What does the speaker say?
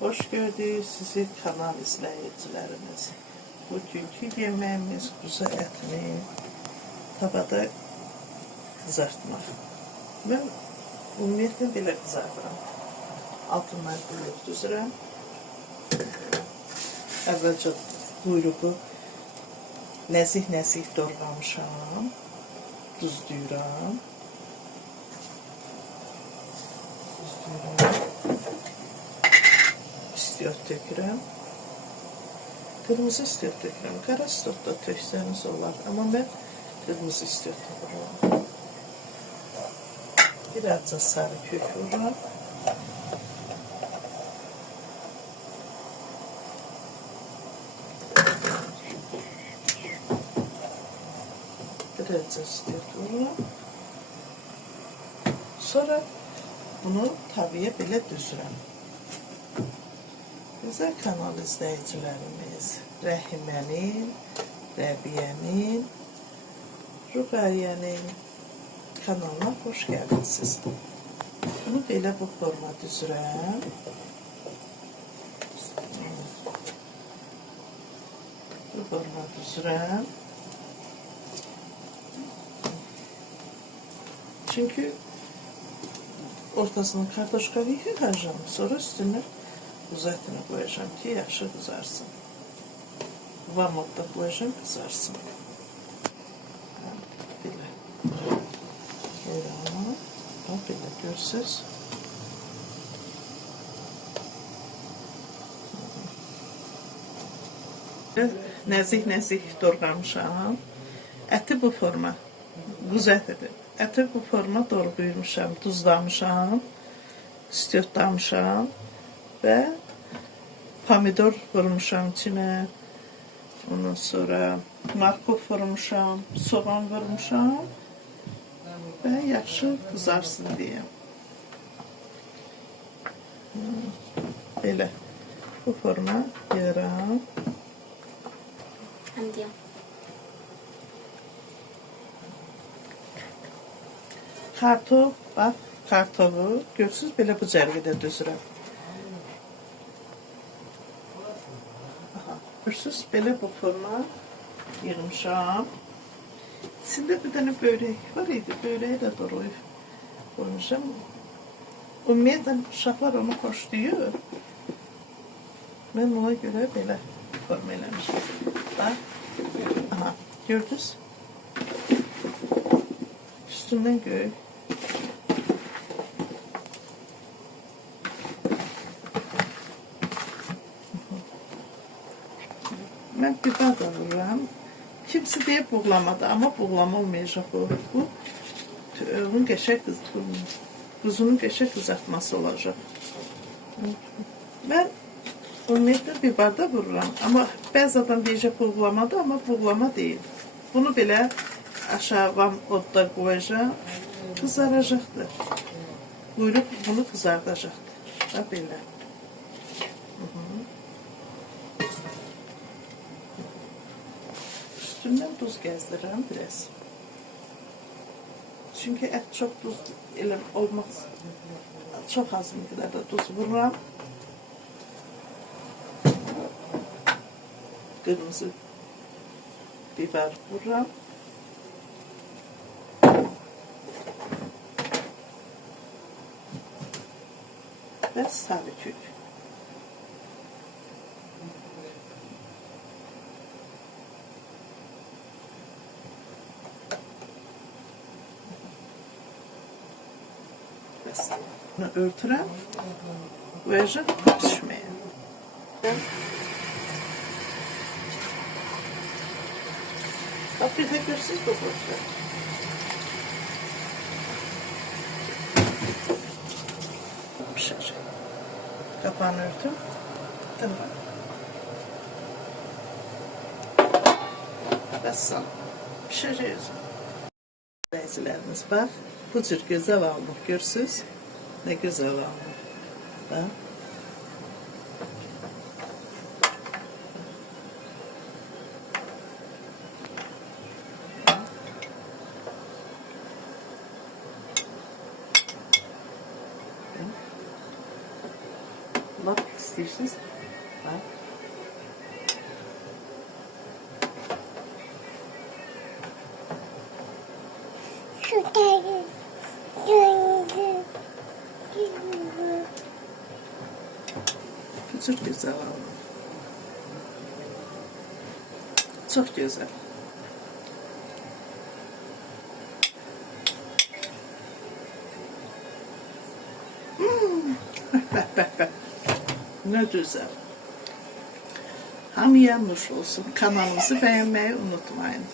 Hoş gördük sizi kanal izleyicilerimiz. Bugünkü yemeğimiz kuzu etini tavada kızartmak. Ben ümumiyyətlə belə kızartıram. Altından quyruq düzürəm. Əvvəlcə quyruğu nəzik doğramışam. Duzluyuram. İstiyot tökürəm. Kırmızı istiyot tökürəm. Qara istiyot da töksəniz olar. Amma mən kırmızı istiyot vururam. Birazca sarı kök vururam. Birazca istiyot vururam. Sonra bunu tavaya belə düzürəm. Güzel kanal izleyicilerimiz, Rəhimənin, Rəbiyyənin, Rüqəyyənin kanalına hoş geldiniz. Bunu belə bu forma düzürəm. Bu forma düzürəm. Çünkü ortasını kartoşka yıkayacağım. Sonra üstüne kuzu etini koyacağım ki yaxşı kızarsın. Vamotda koyacağım kızarsın. Belə. Belə görsünüz. Nəzik doğramışam. Əti bu forma. Quzu ətidir. Əti bu forma doğraymışam, duzlamışam, istiyotlamışam və pomidor vurmuşam içine. Ondan sonra markov vurmuşam, soğan vurmuşam və yaxşı kızarsın diye. Belə bu forma yığıram. Kartof, bax, kartofu görsünüz belə bu cərgədə düzürəm. Görürsünüz belə bu forma yığmışam. İçində bir dənə börək var idi. Böreği də doğrayıb koymuşam. Ümumiyyətlə uşaqlar onu xoşlayır. Mən ona görə belə forma eləmişim. Bax, aha, gördünüz? Üstündən göy. Ben biber de vururam. Kimse diye buğlamadı ama buğlama olmayacak bu. Bunun qəşəng kuzunun qəşəng kızartması olacak. Ben ümumiyyətlə biber de vururam. Ama bəzi adam deyəcək buğlamadı ama buğlama değil. Bunu belə aşağı odda koyacağım. Kızaracaqdır. Quyruq bunu kızardacaqdır. Da belə. Üstünden tuz gezdirirəm biraz. Çünkü et çok tuz olmaz. Çok az miktarda tuz vururam. Kırmızı biber vururam. Ve sarı kök. Bunu örtürəm, koyacağım pişmeye. Bak bir de görsünüz bu boşver. Pişecek. Kapağını örtüm. Tamam. Bəssam. Pişeceğiz. İzləyicilərimiz bak. Bu cür güzel almış. Görsünüz. Ne güzel almış. Bak. Bak istiyorsunuz? Bak. Şu tane döndü. Çok güzel oldu. Çok güzel. Ne güzel. Hamıya nuş olsun. Kanalımızı beğenmeyi unutmayın.